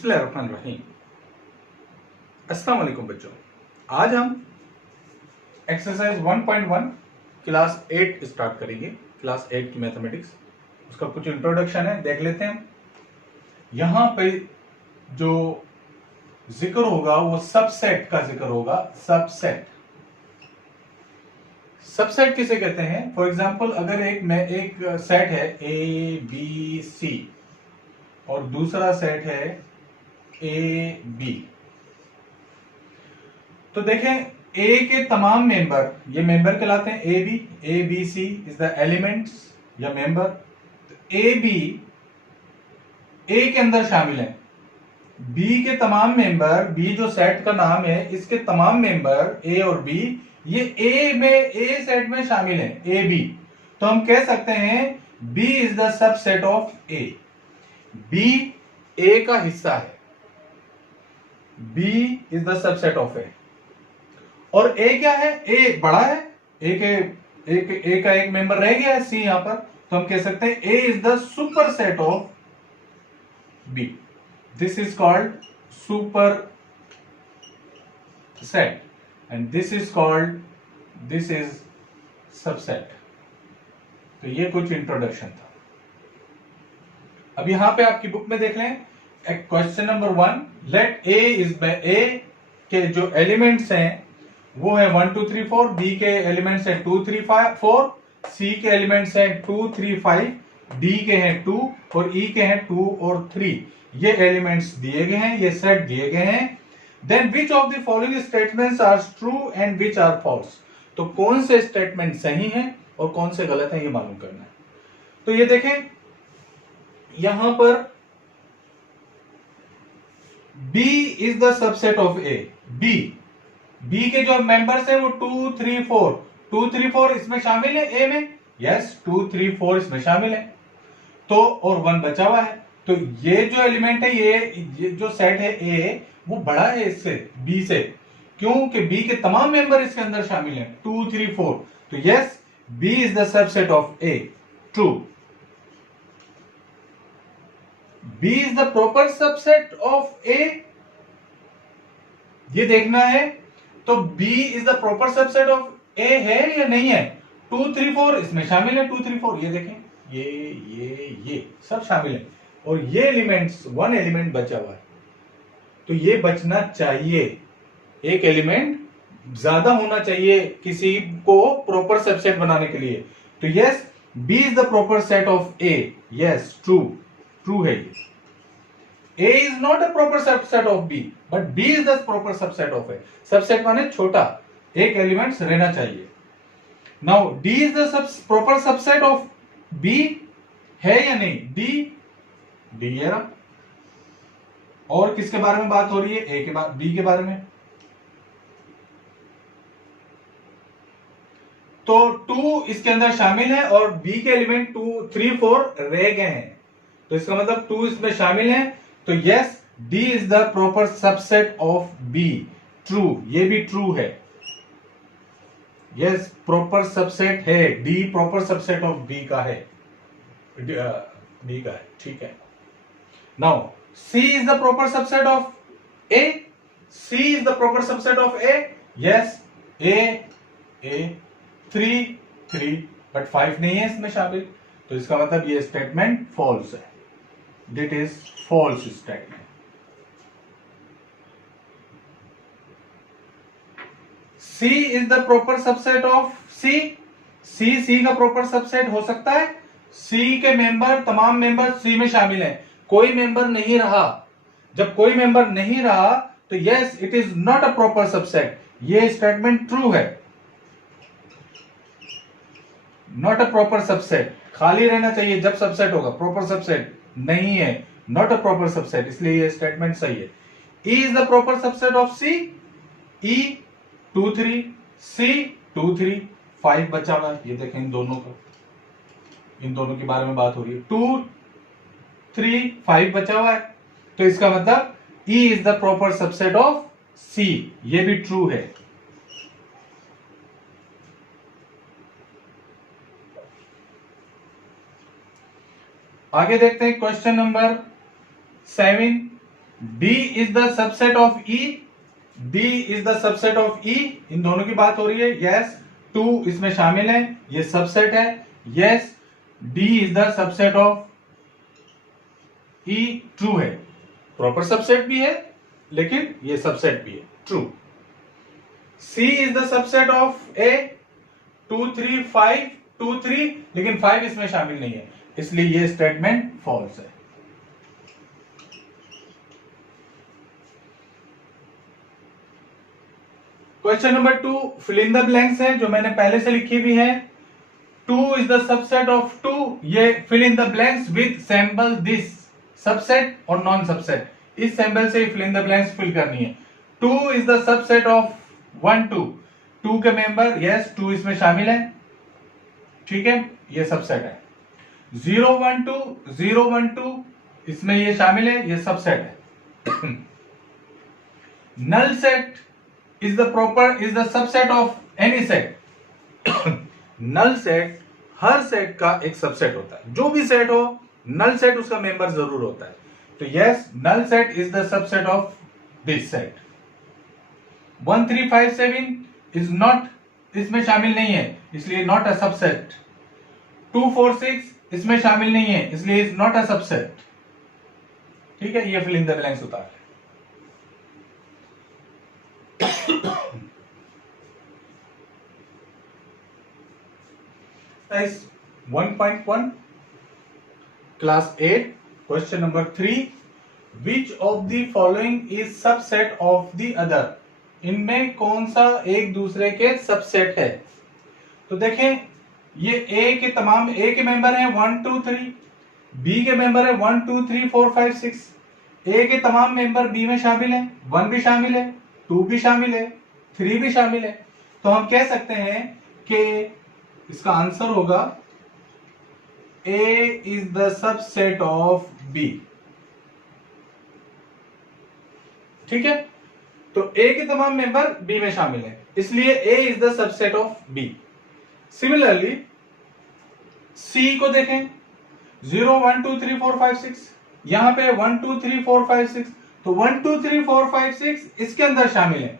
बिस्मिल्लाहिर्रहमानिर्रहीम। अस्सलाम वालेकुम बच्चों, आज हम एक्सरसाइज 1.1 क्लास 8 स्टार्ट करेंगे। क्लास 8 की मैथमेटिक्स, उसका कुछ इंट्रोडक्शन है, देख लेते हैं। यहां पे जो जिक्र होगा वो सबसेट का जिक्र होगा। सबसेट सबसेट किसे कहते हैं? फॉर एग्जांपल, अगर एक सेट है ए बी सी और दूसरा सेट है ए बी, तो देखें ए के तमाम मेंबर, ये मेंबर कहलाते हैं। A B C is the elements या मेंबर। ए बी ए के अंदर शामिल है। बी के तमाम मेंबर, बी जो सेट का नाम है, इसके तमाम मेंबर ए और बी ये ए सेट में शामिल है, ए बी। तो हम कह सकते हैं B is the subset of A. B A का हिस्सा है, B is the subset of A. और ए क्या है? ए बड़ा है, ए का एक मेंबर रह गया है सी यहां पर, तो हम कह सकते हैं A is the superset of B. This is called superset and this is subset. तो ये कुछ इंट्रोडक्शन था। अब यहां पे आपकी बुक में देख लें, क्वेश्चन नंबर 1, लेट ए के जो एलिमेंट्स हैं वो है 1 2 3 4, बी के एलिमेंट्स हैं 2 3 4, सी के एलिमेंट्स हैं 2 3 5, डी के हैं 2 और ई के हैं 2 और 3। ये एलिमेंट्स दिए गए हैं, ये सेट दिए गए हैं। Then which of the following statements are true and which are false? तो कौन से स्टेटमेंट सही हैं और कौन से गलत हैं, ये मालूम करना है। तो ये देखें, यहां पर B is the subset of A। B के जो मेंबर्स हैं वो 2 3 4, 2 3 4 इसमें शामिल है ए में। यस, 2 3 4 इसमें शामिल है। तो और 1 बचा हुआ है। तो ये जो एलिमेंट है, ये जो सेट है ए, वो बड़ा है इससे, बी से। क्योंकि बी के तमाम मेंबर इसके अंदर शामिल हैं, 2 3 4। तो yes, B is the subset of A, true. B is the proper subset of A, ये देखना है। तो B is the proper subset of A है या नहीं है? 2 3 4 इसमें शामिल है, 2 3 4 ये देखें, ये सब शामिल है। और ये एलिमेंट्स, 1 एलिमेंट बचा हुआ है, तो ये बचना चाहिए। एक एलिमेंट ज्यादा होना चाहिए किसी को प्रॉपर सबसेट बनाने के लिए। तो yes, B is the proper set of A। Yes, true है ये। A is not a proper subset of B, but B is the proper subset of A. Subset माने छोटा, एक एलिमेंट्स रहना चाहिए। Now D is the proper subset of B है या नहीं? D है ना। और किसके बारे में बात हो रही है? A के बारे, B के बारे में। तो 2 इसके अंदर शामिल है और B के एलिमेंट 2 3 4 रह गए हैं, तो इसका मतलब 2 इसमें शामिल है। तो yes, D is the proper subset of B, true. ये भी ट्रू है। यस, प्रॉपर सबसेट है, D proper subset of B का है, D का है, ठीक है। Now C is the proper subset of A। C is the proper subset of A। Yes, A 3 but 5 नहीं है इसमें शामिल, तो इसका मतलब ये स्टेटमेंट फॉल्स है। That is false statement. C is the proper subset of C। C का proper subset हो सकता है। C के मेंबर, तमाम मेंबर C में शामिल हैं, कोई मेंबर नहीं रहा। जब कोई मेंबर नहीं रहा तो yes, it is not a proper subset। ये स्टेटमेंट ट्रू है। Not a proper subset, खाली रहना चाहिए जब सबसेट होगा, प्रॉपर सबसेट नहीं है, नॉट अ प्रॉपर सबसेट, इसलिए ये स्टेटमेंट सही है। E is the proper subset of C। E 2 3, C 2 3, 5 बचा हुआ है, ये देखें, इन दोनों के बारे में बात हो रही है। 2 3 5 बचा हुआ है, तो इसका मतलब E is the proper subset of C, ये भी ट्रू है। आगे देखते हैं question number 7। D is the subset of E, D is the subset of E, इन दोनों की बात हो रही है। यस, 2 इसमें शामिल है, ये सबसेट है। Yes, D is the subset of E, true है, प्रॉपर सबसेट भी है लेकिन ये सबसेट भी है, true. C is the subset of A, 2 3 5, 2 3, लेकिन 5 इसमें शामिल नहीं है, इसलिए ये स्टेटमेंट फॉल्स है। Question number 2 fill in the blanks है, जो मैंने पहले से लिखी हुई है। 2 इज द सबसेट ऑफ 2, ये fill in the blanks with sample this, subset और नॉन सबसेट, इस सैंपल से fill in the blanks fill करनी है। 2 इज द सबसेट ऑफ 1 2, 2 के मेंबर, यस 2 इसमें शामिल है, ठीक है, ये सबसेट है। 0 1 2, 0 1 2 इसमें ये शामिल है, ये सबसेट है। Null set is the subset of any set. Null set हर सेट का एक सबसेट होता है, जो भी सेट हो नल सेट उसका मेंबर जरूर होता है। तो yes, null set is the subset of this set. 1 3 5 7 is not, इसमें शामिल नहीं है, इसलिए नॉट अ सबसेट। 2 4 6 इसमें शामिल नहीं है, इसलिए इज नॉट अ सबसेट, ठीक है, ये फिल इन द ब्लैंक्स होता है। Exercise 1.1 class 8 question number 3, which of the following is subset of the other, इनमें कौन सा एक दूसरे के सबसेट है। तो देखें, ये A के तमाम A के मेंबर हैं 1 2 3, B के मेंबर है 1 2 3 4 5 6, A के तमाम मेंबर B में शामिल हैं, 1 भी शामिल है, 2 भी शामिल है, 3 भी शामिल है। तो हम कह सकते हैं कि इसका आंसर होगा A is the subset of B, ठीक है। तो A के तमाम मेंबर B में शामिल है, इसलिए A is the subset of B। Similarly C को देखें, 0 1 2 3 4 5 6, यहां पे 1 2 3 4 5 6, तो 1 2 3 4 5 6 इसके अंदर शामिल है,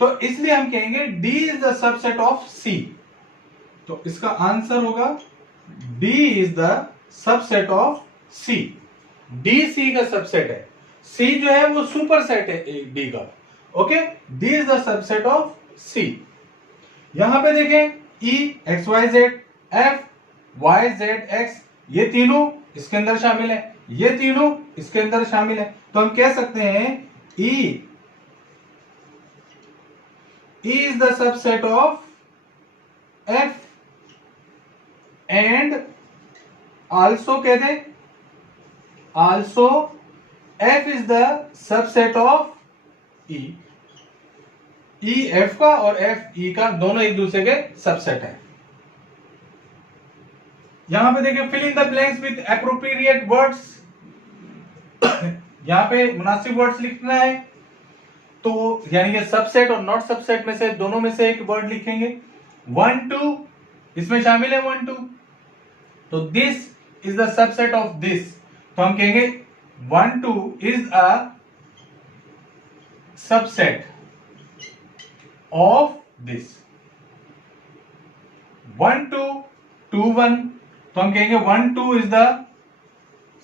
तो इसलिए हम कहेंगे D is the subset of C। तो इसका आंसर होगा D is the subset of C। D C का सबसेट है, C जो है वो सुपर सेट है D का, okay. D is the subset of C। यहां पे देखें E X Y Z, F Y Z X, ये तीनों इसके अंदर शामिल है, ये तीनों इसके अंदर शामिल है। तो हम कह सकते हैं E is the subset of F and also कह दें, also F is the subset of E। E F का और F E का दोनों एक दूसरे के सबसेट है। यहां पे देखिए fill in the blanks with appropriate words, यहां पे मुनासिब वर्ड्स लिखना है, तो यानी कि सबसेट और नॉट सबसेट में से दोनों में से एक वर्ड लिखेंगे। 1 2 इसमें शामिल है 1 2, तो this is the subset of this, तो हम कहेंगे 1 2 is a subset of this. 1 2 2 1, तो हम कहेंगे 1 2 इज द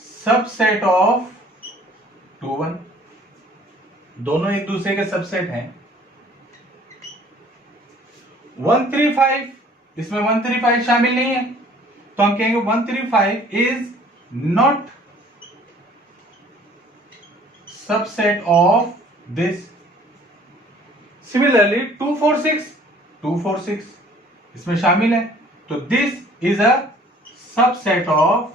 सबसेट ऑफ 2 1, दोनों एक दूसरे के सबसेट हैं। 1 3 5, इसमें 1 3 5 शामिल नहीं है, तो हम कहेंगे 1 3 5 is not subset of this. Similarly 2 4 6, 2 4 6 इसमें शामिल है, तो this is a subset of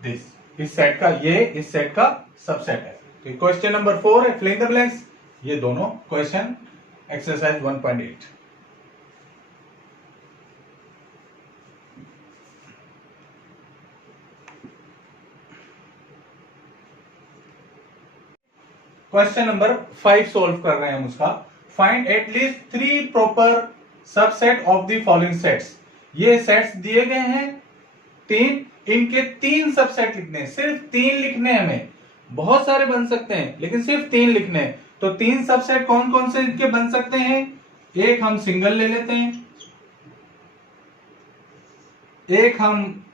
this, इस सेट का, ये इस सेट का सबसेट है। तो क्वेश्चन नंबर 4 है फिल इन द ब्लैंक्स, ये दोनों question exercise 1.8। Question number 5 solve कर रहे हैं हम उसका। Find at least 3 proper subset of the following sets. ये सेट्स दिए गए हैं 3, इनके 3 सबसेट लिखने हैं, सिर्फ 3 लिखने हैं हमें। बहुत सारे बन सकते हैं, लेकिन सिर्फ 3 लिखने हैं। तो 3 सबसेट कौन कौन से इनके बन सकते हैं? एक हम सिंगल ले लेते हैं, एक हम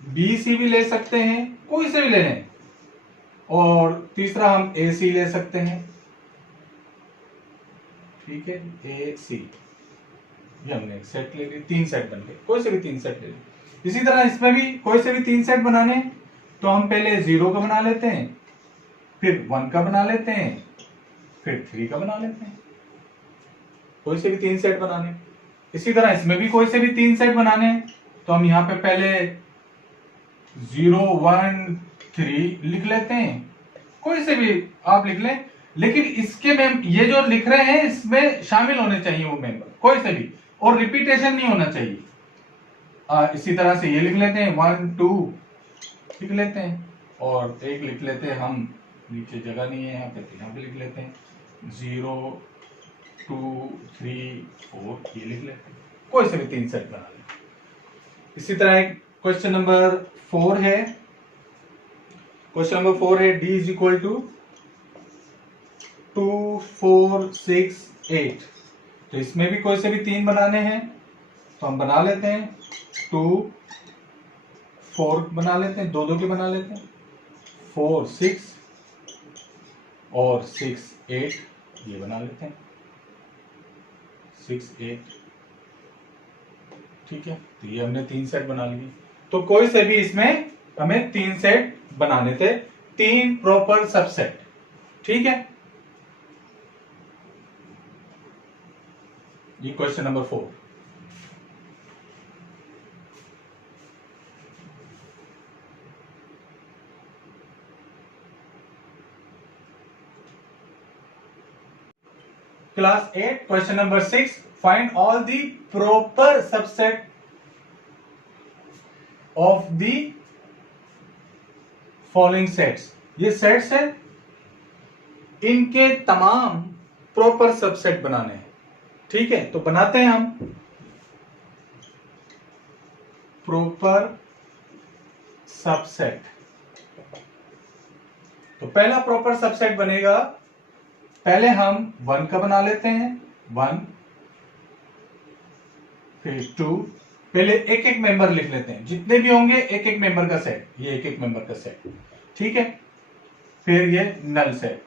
बी सी भी ले सकते हैं, कोई से भी ले लें, और तीसरा हम ए सी ले सकते हैं। ठीक है, ए सी, ये हमने एक सेट ले ली, 3 सेट बन गए, कोई से भी 3 सेट ले ली। इसी तरह इसमें भी कोई से भी 3 सेट बनाने, तो हम पहले 0 का बना लेते हैं, फिर 1 का बना लेते हैं, फिर 3 का बना लेते हैं, कोई से भी 3 सेट बनाने। इसी तरह इसमें भी कोई से भी 3 सेट बनाने, तो हम यहाँ पे पहले 0 1 3 लिख लेते हैं, कोई से भी आप लिख लें, लेकिन इसके में ये जो लिख रहे हैं इसमें शामिल होने चाहिए वो मेंबर, कोई से भी, और रिपीटेशन नहीं होना चाहिए। इसी तरह से ये लिख लेते हैं, 1 2 लिख लेते हैं, और एक लिख लेते हैं हम, नीचे जगह नहीं है यहाँ पे, तो यहाँ पे लिख लेते हैं 0 2 3 4, ये लिख लेते हैं, कोई से भी 3 सेट बना लें। इसी तरह एक क्वेश्चन नंबर 4 है, क्वेश्चन नंबर 4 है d इज इक्वल टू 2 4 6 8। तो इसमें भी कोई से भी 3 बनाने हैं, तो हम बना लेते हैं, 2 4 बना लेते हैं, 2 2 के बना लेते हैं, 4 6 और 6 8, ये बना लेते हैं, 6 8। ठीक है, तो ये हमने 3 सेट बना लिए। तो कोई से भी इसमें हमें 3 सेट बनाने थे, 3 प्रॉपर सबसेट। ठीक है, ये question number 4। Class 8 question number 6, find all the proper subset of the following sets. ये सेट्स है, इनके तमाम प्रॉपर सबसेट बनाने हैं। ठीक है, तो बनाते हैं हम प्रॉपर सबसेट। तो पहला प्रॉपर सबसेट बनेगा, पहले हम 1 का बना लेते हैं, 1 फिर 2, पहले एक एक मेंबर लिख लेते हैं, जितने भी होंगे एक एक मेंबर का सेट, ये एक एक मेंबर का सेट। ठीक है, फिर ये नल सेट।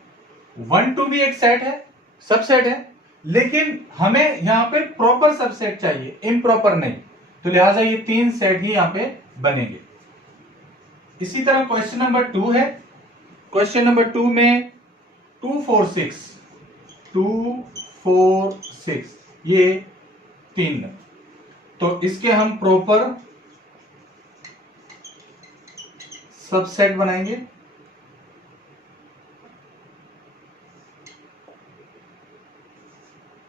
1 2 भी एक सेट है, सबसेट है, लेकिन हमें यहां पे प्रॉपर सबसेट चाहिए, इम्प्रॉपर नहीं, तो लिहाजा ये 3 सेट ही यहां पे बनेंगे। इसी तरह क्वेश्चन नंबर 2 है, क्वेश्चन नंबर 2 में 2 4 6 2 4 6, ये 3, तो इसके हम प्रॉपर सबसेट बनाएंगे।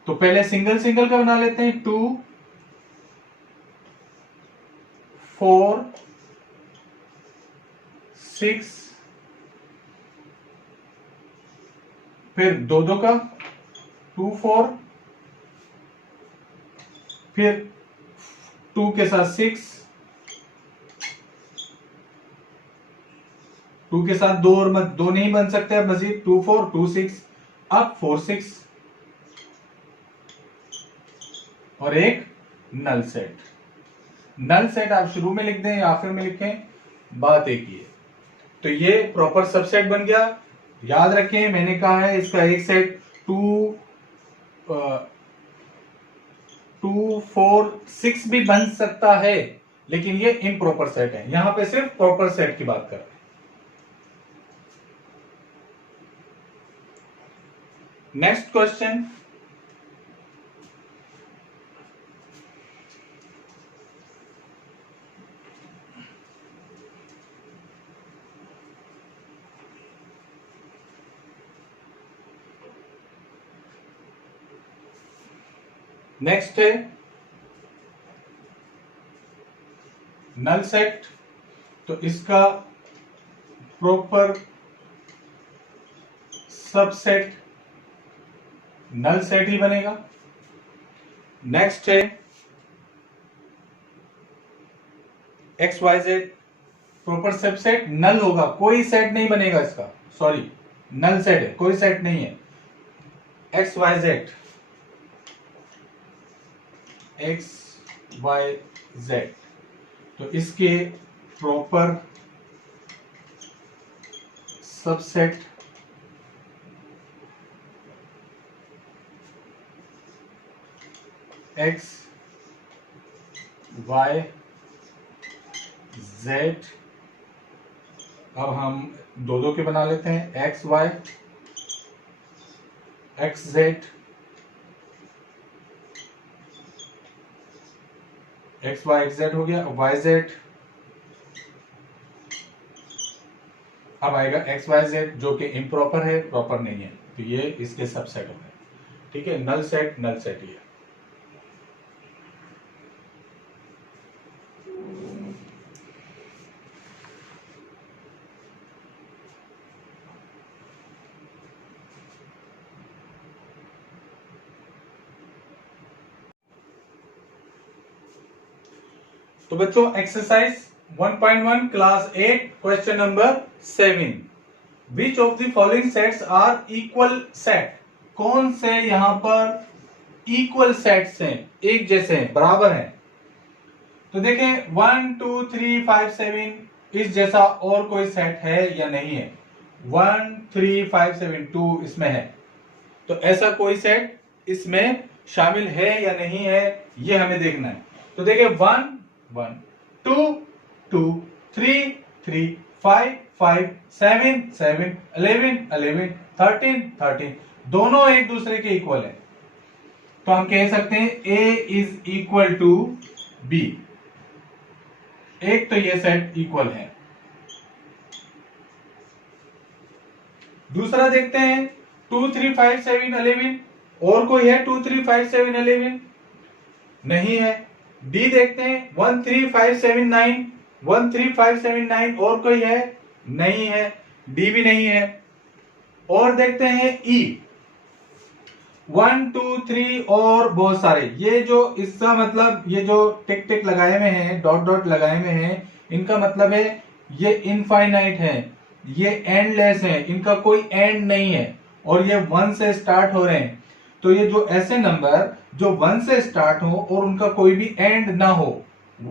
तो पहले सिंगल सिंगल का बना लेते हैं, 2 4 6, फिर 2 2 का 2 4, फिर 2 के साथ 6, 2 के साथ 2 और 2 नहीं बन सकते, अब मजीद 2 4 2 6, अब 4 6 और एक नल सेट। नल सेट आप शुरू में लिख दें या आखिर में लिखें, बात एक ही है। तो ये प्रॉपर सबसेट बन गया। याद रखें, मैंने कहा है इसका एक सेट 2 4 6 भी बन सकता है, लेकिन ये इम्प्रॉपर सेट है, यहां पे सिर्फ प्रॉपर सेट की बात कर रहे हैं। नेक्स्ट क्वेश्चन, नेक्स्ट है नल सेट। तो इसका प्रॉपर सबसेट नल सेट ही बनेगा। नेक्स्ट है XYZ प्रॉपर सबसेट नल होगा, कोई सेट नहीं बनेगा इसका, सॉरी नल सेट है, कोई सेट नहीं है। X Y Z, X Y Z, तो इसके proper subset X Y Z, अब हम दो दो के बना लेते हैं, X Y X Z, X Y X Z हो गया, वाई जेड, अब आएगा एक्स वाई जेड जो कि इम्प्रॉपर है, प्रॉपर नहीं है, तो ये इसके सबसेट हो गए। ठीक है, नल सेट ये। तो बच्चों exercise 1.1 class 8 question number 7, which of the following sets are equal set, कौन से यहां पर इक्वल सेट्स हैं, एक जैसे हैं, बराबर हैं। तो देखें 1 2 3 5 7 इस जैसा और कोई सेट है या नहीं है, 1 3 5 7 2 इसमें है, तो ऐसा कोई सेट इसमें शामिल है या नहीं है, ये हमें देखना है। तो देखिए 1 1 2 2 3 3 5 5 7 7 11 11 13 13, दोनों एक दूसरे के इक्वल है, तो हम कह सकते हैं A is equal to B, एक तो ये सेट इक्वल है। दूसरा देखते हैं 2 3 5 7 11, और कोई है 2 3 5 7 11, नहीं है। डी देखते हैं 1 3 5 7 9, 1 3 5 7 9, और कोई है, नहीं है, डी भी नहीं है। और देखते हैं ई 1 2 3 और बहुत सारे, ये जो इसका मतलब ये जो टिक टिक लगाए हुए हैं, डॉट डॉट लगाए हुए हैं, इनका मतलब है ये इनफाइनाइट है, ये एंडलेस है, इनका कोई एंड नहीं है, और ये 1 से स्टार्ट हो रहे हैं। तो ये जो ऐसे नंबर जो 1 से स्टार्ट हो और उनका कोई भी एंड ना हो,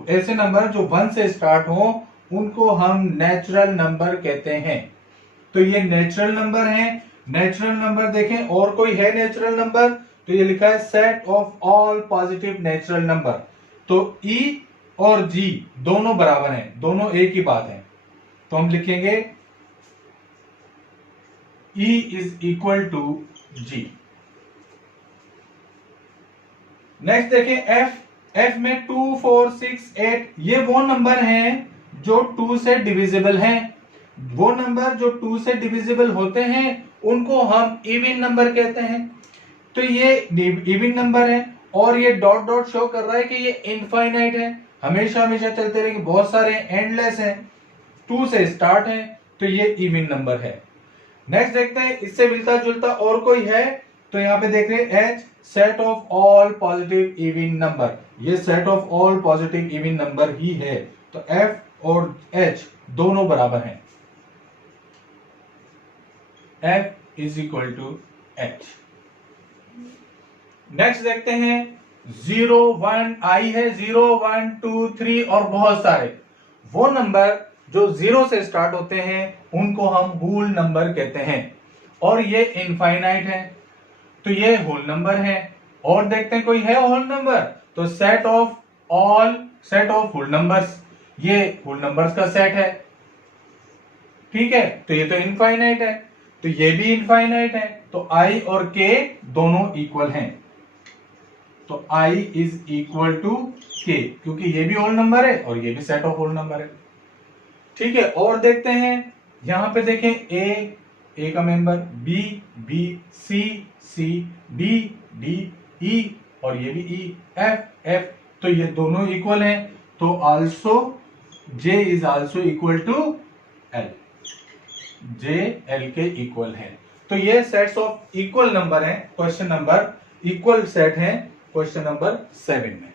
ऐसे नंबर जो 1 से स्टार्ट हो, उनको हम नेचुरल नंबर कहते हैं। तो ये नेचुरल नंबर है। नेचुरल नंबर देखें, और कोई है नेचुरल नंबर, तो ये लिखा है set of all positive natural number. तो ई और जी दोनों बराबर हैं, दोनों एक ही बात है, तो हम लिखेंगे E is equal to G. Next देखें एफ में 2 4 6 8, ये वो नंबर हैं जो 2 से डिविजिबल हैं, वो नंबर जो 2 से डिविजिबल होते हैं उनको हम इवन नंबर कहते हैं। तो ये इवन नंबर है, और ये डॉट डॉट शो कर रहा है कि ये इनफाइनाइट है, हमेशा हमेशा चलते रहेंगे, बहुत सारे एंडलेस हैं, 2 से स्टार्ट है, तो ये इवन नंबर है। नेक्स्ट देखते हैं इससे मिलता जुलता और कोई है, तो यहाँ पे देख रहे हैं H set of all positive even number, ये set of all positive even number ही है, तो एफ और एच दोनों बराबर हैं, F is equal to H. Next देखते हैं 0 1 आई है, 0 1 2 3 और बहुत सारे, वो नंबर जो 0 से स्टार्ट होते हैं उनको हम होल नंबर कहते हैं, और ये इनफाइनाइट है, तो ये होल नंबर है। और देखते हैं कोई है होल नंबर, तो सेट ऑफ होल नंबर्स, ये होल नंबर्स का सेट है, ठीक है, तो ये तो इनफाइनाइट है, तो ये भी इनफाइनाइट है, तो आई और के दोनों इक्वल हैं, तो आई इज इक्वल टू के, क्योंकि ये भी होल नंबर है और ये भी सेट ऑफ होल नंबर है, ठीक है। और देखते हैं यहां पे देखें ए का member, B C D E, और ये भी ई, एफ, तो ये दोनों इक्वल हैं, तो also J is also equal to L, J L के इक्वल है। तो ये सेट्स ऑफ इक्वल नंबर हैं, क्वेश्चन नंबर इक्वल सेट हैं क्वेश्चन नंबर 7 में।